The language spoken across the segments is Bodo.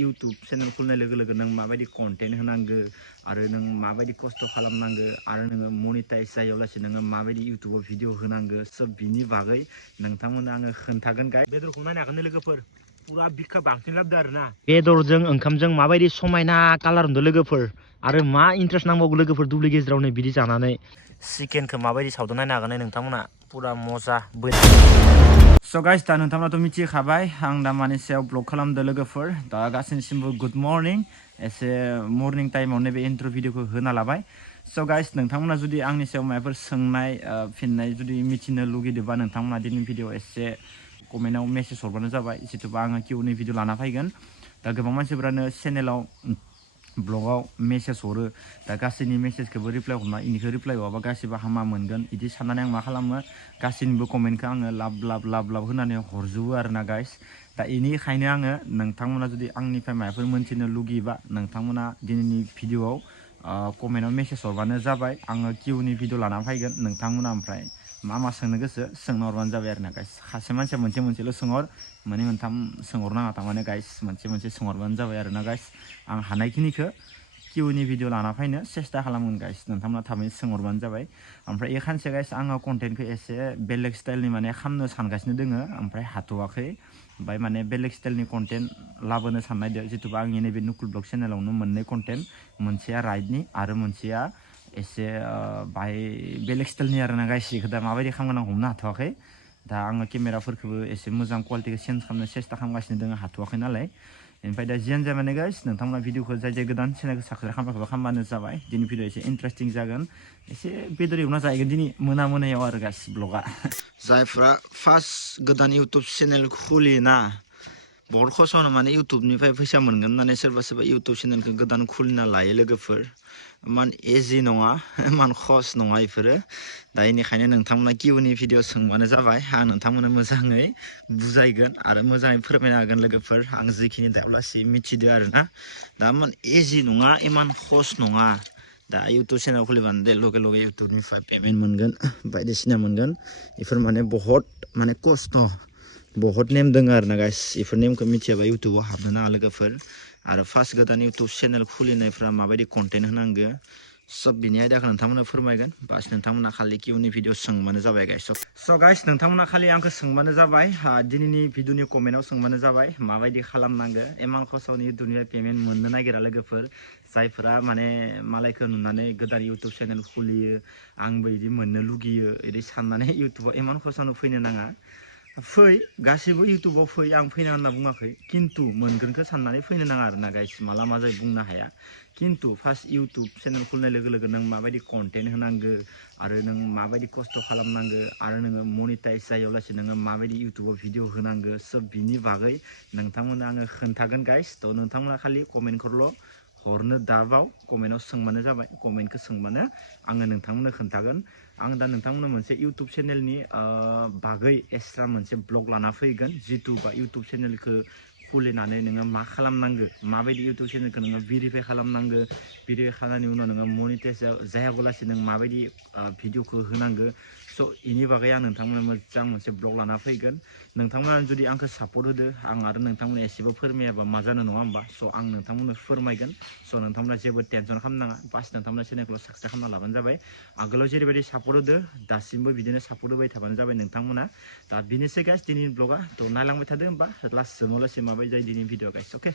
YouTube channel खुलिनाय लोगो लोगो नों माबायदि कन्टेन्ट होनांगो आरो नों माबायदि खस्थ' खालामनांगो आरो नोङो मनिटाइज जायोब्लासो नोङो माबायदि इउटुबाव भिडिअ होनांगो सब बिनि बागै नोंथांमोननो आङो खोन्थागोन गाइस बेदरखौ नायनो हागोन लोगोफोर पुरा बिखा बांसिन लाबदो आरोना बेदरजों ओंखामजों माबायदि समायना कालार होनदो लोगोफोर आरो मा इन्ट्रेस्ट नांबावगौ लोगोफोर दुब्लि गेजेरावनो बिदि जानानै चिकेनखौ माबायदि सावदो नायनो हागोन नोंथांमोना पुरा मजा स' गाइस दा नोंथांमोनाथ' मिथिखाबाय आं दा मानि सायाव ब्लग खालामदो लोगोफोर दा गासैनिसिमबो गुड मर्निं एसे मर्निं टाइमावनो बे इन्ट्र' भिडिअखौ होना लाबाय स' गाइस नोंथांमोना जुदि आंनि सायाव माबाफोर सोंनाय फिननाय जुदि मिथिनो लुगैदोंबा नोंथांमोना दिनै भिडिअ एसे कमेन्टआव मेसेज हरबानो जाबाय जिथुबा आङो किउनि भिडिअ लाना फैगोन दा गोबां मानसिफोरानो चेनेलाव ब्लगाव मेसेज हरो दा गासैनि मेसेजखौबो रिप्लाइ हरना इनिखौ रिप्लाइ हराबा गासिबो हामा मोनगोन बिदि साननानै आं मा खालामो गासैनिबो कमेन्टखौ आङो लाब लाब होनानै हरजोबो आरोना गाइस दा इनिखायनो आङो नोंथांमोना जुदि आंनिफ्राय माबाफोर मोनथिनो लुगैयोबा नोंथांमोना दिनैनि भिडिअआव कमेन्टआव मेसेज हरबानो जाबाय आङो किउनि भिडिअ लाना फैगोन नोंथांमोना ओमफ्राय मा सोंनो गोसो सोंना हरबानो जाबाय आरोना गाइस सासे मानसिया मोनसेल' सोंहर मोननै मोनथाम सोंहरनाङा थारमाने गाइस मोनसे सोंहरबानो जाबाय आरोना गाइस आं हानायखिनिखौ किउनि भिडिअ लाना फैनो सेस्था खालामगोन गाइस नोंथांमोना थाबैनो सोंहरबानो जाबाय ओमफ्राय ए खानसे गाइस आङो कन्टेन्टखौ एसे बेलेग स्टाइलनि माने खालामनो सानगासिनो दोङो ओमफ्राय हाथ'वाखै ओमफ्राय माने बेलेग स्टाइलनि कन्टेन्ट लाबोनो साननायदो जिथुबा आंनि नैबे नुकुल ब्लग चेनेलावनो मोननै कन्टेन्ट मोनसेया राइडनि आरो मोनसेया एसे बाहाय बेलेग स्टाइलनि आरोना गाइस बेखौ दा माबायदि खालामगोन आं हमनो हाथ'वाखै दा आङो केमेराफोरखौबो एसे मोजां कुवालिटिखौ चेन्ज खालामनो सेस्था खालामगासिनो दोङो हाथ'वाखै नालाय ओमफ्राय दा जियानो जाया माने गाइस नोंथांमोना भिडिअखौ जाय गोदान चेनेलखौ साबसक्राइब खालामबानो जाबाय दिनै भिडिअ एसे इन्टारेस्टिं जागोन एसे बेदर एवना जाहैगोन दिनै मोनायाव आरो गाइस ब्लगा जायफ्रा फार्स्ट गोदान इउटुब चेनेल खुलियोना बहुत खस्थ'नो माने इउटुबनिफ्राय फैसा मोनगोन होननानै सोरबा इउटुब चेनेलखौ गोदान खुलिना लायो लोगोफोर इमान इजि नङा इमान खस नङा इफोरो दा बेनिखायनो नोंथांमोना किउनि भिडिअ सोंबानो जाबाय आं नोंथांमोननो मोजाङै बुजायगोन आरो मोजाङै फोरमायना होगोन लोगोफोर आं जिखिनि दाब्लासि मिथिदो आरोना दा इमान इजि नङा इमान खस नङा दा इउटुब चेनेल खुलिबानो दे लगे इउटुबनिफ्राय पेमेन्ट मोनगोन बायदिसिना मोनगोन बेफोर माने बहुत माने खस्थ' बहुत नेम दङ आरोना गाइस बेफोर नेमखौ मिथियाबा इउटुबाव हाबनो नाङा लोगोफोर आरो फार्स्ट गोदान इउटुब चेनेल खुलिनायफ्रा माबायदि कन्टेन्ट होनांगो सब बिनि आयदाखौ नोंथांमोना फोरमायगोन बास नोंथांमोना खालि किउनि भिडिअ सोंबानो जाबाय गाइस स' गाइस नोंथांमोना खालि आंखौ सोंबानो जाबाय दिनैनि भिडिअनि कमेन्टआव सोंबानो जाबाय माबायदि खालामनांगो इमान खस्थ'नि इउटुबनिफ्राय पेमेन्ट मोननो नागिरा लोगोफोर जायफोरा माने मालायखौ नुनानै गोदान इउटुब चेनेल खुलियो आंबो बिदि मोननो लुगैयो बिदि साननानै इउटुबाव इमान खस्थ'नो फैनो नाङा फै गासिबो इउटुबाव फै आं फैना होनना बुङाखै खिन्थु मोनगोनखौ साननानै फैनो नाङा आरोना गाइस माला मा जायो बुंनो हाया खिन्थु फार्स्ट इउटुब चेनेल खुलिनाय लोगो लोगो नों माबायदि कन्टेन्ट होनांगो आरो नों माबायदि खस्थ' खालामनांगो आरो नोङो मनिटाइज जायोब्लासो नोङो माबायदि इउटुबाव भिडिअ होनांगो सब बिनि बागै नोंथांमोना आङो खोन्थागोन गाइस थ' नोंथांमोना खालि कमेन्टखौल' हरनो दाबाव कमेन्टआव सोंबानो जाबाय कमेन्टखौ सोंबानो आङो नोंथांमोननो खोन्थागोन आं दा नोंथांमोननो मोनसे इउटुब चेनेलनि बागै एक्सट्रा मोनसे ब्लग लाना फैगोन जितु बा इउटुब चेनेलखौ खुलिनानै नोङो मा खालामनांगो माबायदि इउटुब चेनेलखौ नोङो भेरिफाइ खालामनांगो भेरिफाइ खालामनायनि उनाव नोङो मनिटाइज जायाब्लासो नों माबायदि भिडिअखौ होनांगो स' बेनि बागै आं नोंथांमोननो मोजां मोनसे ब्लग लाना फैगोन नोंथांमोना जुदि आंखौ सापर्ट होदो आं आरो नोंथांमोना एसेबो फोरमायाबा मा जानो नङा होमबा स' आं नोंथांमोननो फोरमायगोन स' नोंथांमोना जेबो टेनसन खालामनाङा बास नोंथांमोना चेनेलखौ साबसक्राइब खालामना लाबानो जाबाय आगोलाव जेरैबायदि सापर्ट होदो दासिमबो बिदिनो सापर्ट होबाय थाबानो जाबाय नोंथांमोना दा बेनोसै गाइस दिनैनि ब्लगा थ' नायलांबाय थादो होमबा लास्ट जोबनायावलासै माबायदि जायो दिनैनि भिडिअ गाइस अके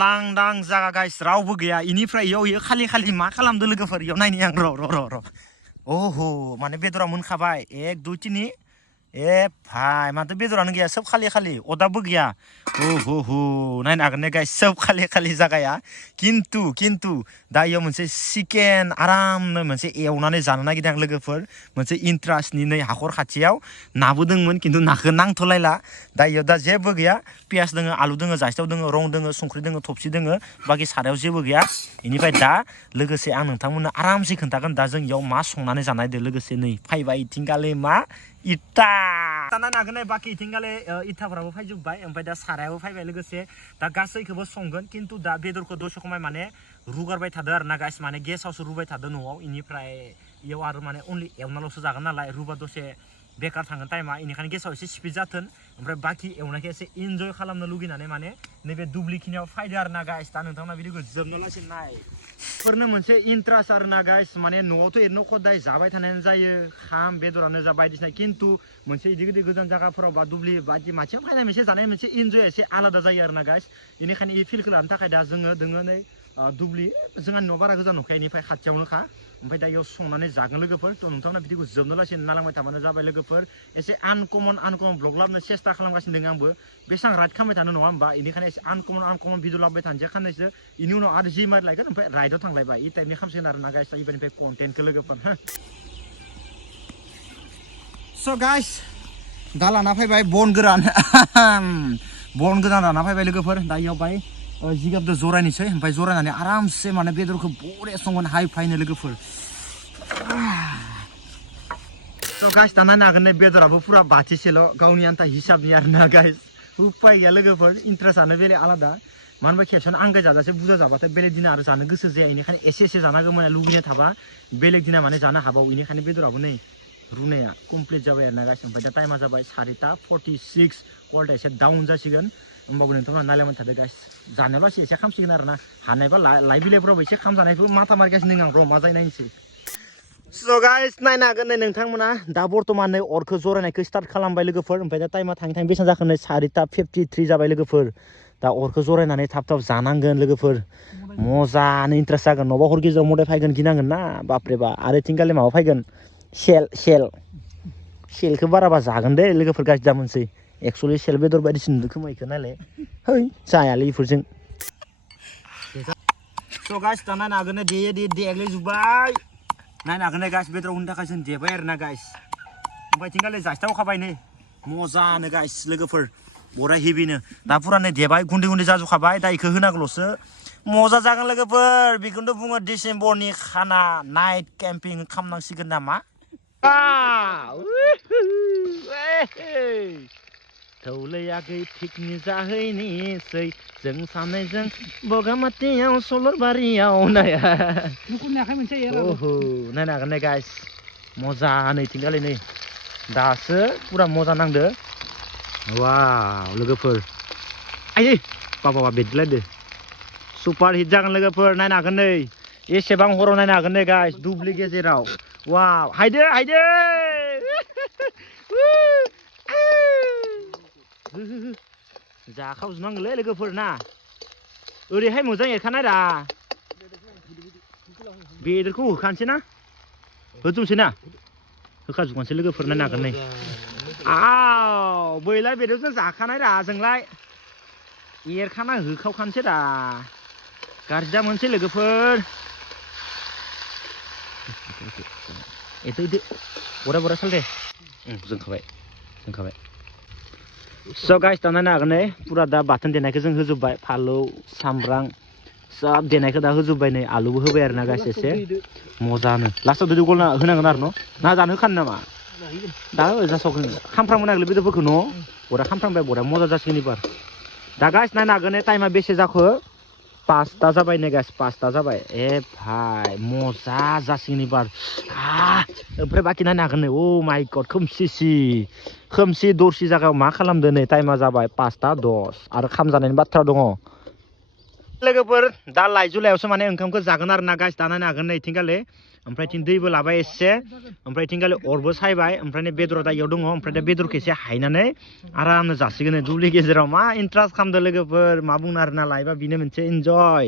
लांदां जागा गाइस रावबो गैया इनिफ्राय इयाव खालि मा खालामदो लोगोफोर इयाव नायनि आं र' ओहो माने बेदरा मोनखाबाय 1 2 3 ए भाई माथो बेदरानो गैया सब खालि अदाबबो गैया ओहो नायनो हागोन ने गाइस सब खालि जागाया किन्तु दा इयाव मोनसे चिकेन आरामनो मोनसे एवनानै जानो नागिरदों आं लोगोफोर मोनसे इन्ट्रेस्टनि नै हाखर खाथियाव नाबो दंमोन किन्तु नाखौ नांथ'लायला दा इयाव दा जेबो गैया पियास दोङो आलु दोङो जायस्टाव दोङो रं दोङो संख्रि दोङो थबसि दोङो बाखि सारायाव जेबो गैया बेनिफ्राय दा लोगोसे आं नोंथांमोननो आरामसे खोन्थागोन दा जों इयाव मा संनानै जानायदो लोगोसे नै फैबाय इथिंगाले मा इटा नायनो हागोन नै बाखि इथिंगाले इटाफोराबो फैजोब्बाय ओमफ्राय दा सारायाबो फैबाय लोगोसे दा गासैखौबो संगोन किन्तु दा बेदरखौ दसे खमाय माने रुगारबाय थादो आरो ना गाइस माने गेसावसो रुबाय थादो न'आव इनिफ्राय इयाव आरो माने अनलि एवनाल'सो जागोन नालाय रुबा दसे बेकार थांगोन टाइमा इनिखायनो गेसाव एसे स्पिड जाथोन ओमफ्राय बाखि एवनायखौ एसे इन्जय खालामनो लुगैनानै माने नैबे दुब्लिखिनियाव फायदो आरो ना गाइस दा नोंथांमोना भिडिअखौ जोबनो लासै नाय फोरनो मोनसे इन्ट्रेस्ट आरो ना गाइस माने न'आवथ' एरनो खदाय जाबाय थानायानो जायो खाम बेदरानो जा बायदिसिना खिन्थु मोनसे इदि गिदिर गोजान जायगाफोराव बा दुब्लि बायदि मानसिया फायनाय मोनसे जानाय मोनसे इन्जय एसे आलादा जायो आरो ना गाइस बेनिखायनो इ फिलखौ लानो थाखाय दा जोङो दोङो नै दुब्लि जोंहा न'आ बारा गोजान नंखाया इनिफ्राय खाथियावनोखा ओमफ्राय दा इयाव संनानै जागोन लोगोफोर थ' नोंथांमोना भिडिअखौ जोबनो लासै नालांबाय थाबानो जाबाय लोगोफोर एसे आनकमन ब्लग लाबोनो सेस्था खालामगासिनो दङ आंबो बेसेबां राइड खालामबाय थानो नङा होमबा बेनिखायनो एसे आनकमन भिडिअ लाबोबाय थानोसै खाननैसो इनि उनाव आरो जि मार लायगोन ओमफ्राय राइडआव थांलायबाय इ टाइपनि खालामसिगोन आरो ना गाइस दा इबारनिफ्राय कन्टेन्टखौ लोगोफोर स' गाइस दा लाना फैबाय बन गोरान लाना फैबाय लोगोफोर दा इयाव बाय जिगाबदो जरायनोसै ओमफ्राय जरायनानै आरामसे माने बेदरखौ बरिया संगोन हाइ फाइनो लोगोफोर स' गाइस दा नायनो हागोन नै बेदराबो पुरा बाथिसेल' गावनि आन्था हिसाबनि आरो ना गाइस उपाय गैया लोगोफोर इन्ट्रेस्टआनो बेलेग आलादा मानो होनबा खेबसेनो आंगाय जाजासे बुरजा जाबाथाय बेलेग दिना आरो जानो गोसो जाया बेनिखायनो एसे जानांगौ माने लुगैनाय थाबा बेलेग दिना माने जानो हाबावो बेनिखायनो बेदराबो नै रुनाया कमप्लिट जाबाय आरो ना गाइस ओमफ्राय दा टाइमा जाबाय 4:46 कलटा एसे डाउन जासिगोन होमबाबो नोंथांमोना नायलायबाय थादो गाइस जानायावलासै एसे खामसिगोन आरो ना हानायबा लाइ बिलाइफोरावबो एसे खाम जानायखौ माथा मारिगासिनो आं र' मा जायो नायनोसै स' गाइस नायनो हागोन नै नोंथांमोना दा बर्थमान नै अरखौ जरायनायखौ स्टार्ट खालामबाय लोगोफोर ओमफ्राय दा टाइमा थाङै बेसेबां जाखो नै 4:53 जाबाय लोगोफोर दा अरखौ जरायनानै थाब जानांगोन लोगोफोर मोजाङानो इन्ट्रेस्ट जागोन नङाबा हर गेजेराव मदाय फैगोन गिनांगोन ना बाप्रेबा आरो थिंगालि माबा फैगोन सेलखौ बाराबा जागोन दे लोगोफोर गाज्रि दा मोनसै एक्सुवेलि सेल बेदर बायदिसिना नुदों खोमा इखौ नायलाय है जायालै इफोरजों स' गाइस दा नायनो हागोन नै देग्लिजोब्बाय नायनो हागोन नै गाइस बेदराव होनो थाखाय जों देबाय आरो ना गाइस ओमफ्राय थिंगालि जास्टावखाबाय नै मोजानो गाइस लोगोफोर बरा हेभिनो दा पुरा नै देबाय गुन्दै जाजोबखाबाय दा इखौ होनांगौल'सो मजा जागोन लोगोफोर बेखौनोथ' बुङो डिसेम्बरनि खाना नाइट केम्पिं खालामनांसिगोन नामा थौलैयाखै पिकनिक जाहैनोसै जों सानैजों बगामाथियाव सलरबारियाव नाया नायनो हागोन नै गाइस मजा नै थिंगालि नै दासो पुरा मजा नांदो वाव लोगोफोर आयै बाबा बेदलायदो सुपार हिट जागोन लोगोफोर नायनो हागोन नै एसेबां हराव नायनो हागोन नै गाइस दुब्लि गेजेराव वाव हायदो जाखावजोबनांगोनलै लोगोफोर ना ओरैहाय मोजां एरखानाय रा बेदरखौ होखानोसै ना होजोबसै ना होखाजोबखानोसै लोगोफोर नायनो हागोन नै बैलाय बेदरजों जाखानाय रा जोंलाय एरखाना होखावखानोसै रा गाज्रि दा मोनसै लोगोफोर बरा साल दे जोंखाबाय स' गाइस दा नायनो हागोन नै पुरा दा बाथोन देनायखौ जों होजोब्बाय फालौ सामब्राम सब देनायखौ दा होजोब्बाय नै आलुबो होबाय आरो ना गाइस एसे मजानो लास्टआव दै गलना होनांगोन आरो न' ना जानो होखानो नामा दा जासावगोन खामफ्रामनो नागिरलै बेदरफोरखौ न' बरा खामफ्रामबाय बरा मजा जासिगोन एबार दा गाइस नायनो हागोन नै टाइमा बेसे जाखो 5टा जाबाय नै गाइस 5टा जाबाय भाई मजा जासिगोन एबार ओमफ्राय बाखि नायनो हागोन नै अ माय गड खोमसि दरसि जायगायाव मा खालामदो नै टाइमा जाबाय 5:10 आरो खाम जानायनि बाथ्रा दङ लोगोफोर दा लाइजुलायावसो माने ओंखामखौ जागोन आरो ना गाइस दा नायनो हागोन नै थिंगाले ओमफ्राय थिं दैबो लाबाय एसे ओमफ्राय थिंगाले अरबो सायबाय ओमफ्राय बेदरा दा इयाव दङ ओमफ्राय दा बेदरखौ एसे हायनानै आरामनो जासिगोन दुब्लि गेजेराव मा इन्ट्रेस्ट खालामदो लोगोफोर मा बुंनो आरो ना लाइफआ बेनो मोनसे इन्जय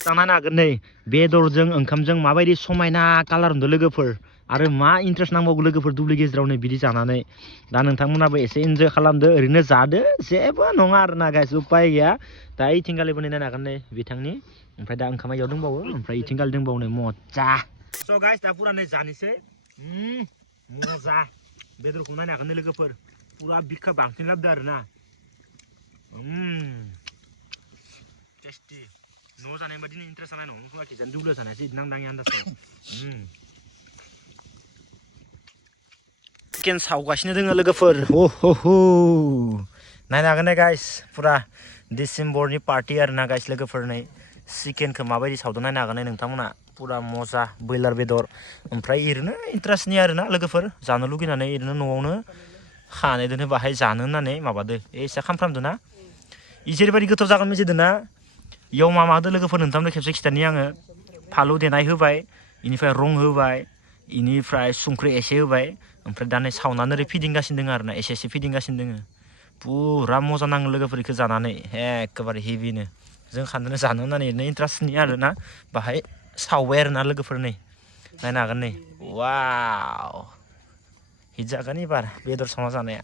दा नायनो हागोन नै बेदरजों ओंखामजों माबायदि समायना कालार होनदों लोगोफोर आरो मा इन्ट्रेस्ट नांबावगौ लोगोफोर दुब्लि गेजेराव नै बिदि जानानै दा नोंथांमोनाबो एसे इन्जय खालामदो ओरैनो जादो जेबो नङा आरो ना गाइस उपाय गैया दा इथिंगालिबो नायनो हागोन नै बिथांनि ओमफ्राय दा ओंखामा इयाव दंबावो ओमफ्राय इथिंगालि दंबावो नै मजा स' गाइस दा पुरा नै जानोसै मजा बेदरखौ नायनो हागोन नै लोगोफोर पुरा बिखा बांसिन लाबोदो आरो ना टेस्टि न' जानाय बादिनो इन्ट्रेस्ट जानाय नङा खोमा खिजान दुब्लियाव जानायसो इदि नांदां आन्दासाव चिकेन सावगासिनो दोङो लोगोफोर नायनो हागोन नै गाइस पुरा डिसेम्बरनि पार्टि आरो ना गाइस लोगोफोर नै चिकेनखौ माबायदि सावदों नायनो हागोन नै नोंथांमोना पुरा मजा ब्रयलार बेदर ओमफ्राय ओरैनो इन्ट्रेस्टनि आरो ना लोगोफोर जानो लुगैनानै ओरैनो न'आवनो खानाय दोनो बाहाय जानो होननानै माबादो एसे खामफ्रामदो ना जेरैबायदि गोथाव जागोन मिथिदों ना इयाव मा मा होदो लोगोफोर नोंथांनो खेबसे खिथानि आङो फालौ देनाय होबाय इनिफ्राय रं होबाय इनिफ्राय संख्रि एसे होबाय ओमफ्राय दा नै सावनानै ओरै फिदिंगासिनो दङ आरोना एसे एसे फिदिंगासिनो दङ पुरा मजा नाङो लोगोफोर इखो जानानै एखेबारे हेभिनो जों खानजोंनो जानो होननानै ओरैनो इन्ट्रेस्टनि आरोना बाहाय सावबाय आरोना लोगोफोर नै नायनो हागोन नै वाव हिट जागोन एबार बेदर संना जानाया